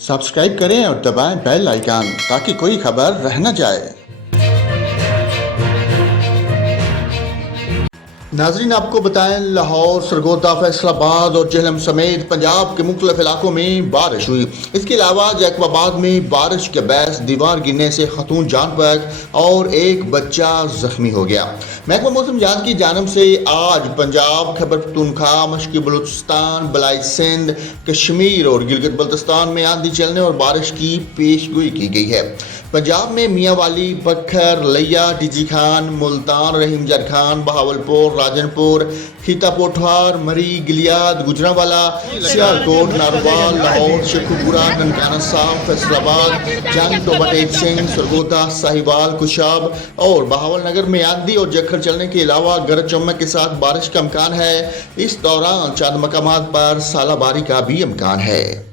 Subscribe करें और दबाएं बेल आइकन ताकि कोई खबर रह न जाए। नाजरीन, आपको बताएं, लाहौर, सरगोदा, फैसलाबाद और जेहलम समेत पंजाब के मुख्तलिफ इलाकों में बारिश हुई। इसके अलावा जैकबाबाद में बारिश के बायस दीवार गिरने से खतून जान बहक और एक बच्चा जख्मी हो गया। महकमा मौसम जात की जानब से आज पंजाब, खैबर पख्तूनख्वा, मशरक़ी बलूचिस्तान, बलाई सिंध, कश्मीर और गिलगित बल्तिस्तान में आंधी चलने और बारिश की पेशगोई की गई है। पंजाब में मियांवाली, बखर, लिया, टीजी खान, मुल्तान, रहीम जद खान, बहावलपुर, राजनपुर, खीता पोठार, मरी, गिलियाद, गुजरांवाला, सियालकोट, नारोवाल, लाहौर, शेखुपुरा, ननकाना साहब, फैसलाबाद, जंग, टोबा टेक सिंह, सरगोदा, साहिवाल, कुशाब और बहावल नगर में आंधी और झक्खड़ चलने के अलावा गरज चमक के साथ बारिश का इम्कान है। इस दौरान चंद मकामात पर सालाबारी का भी इम्कान है।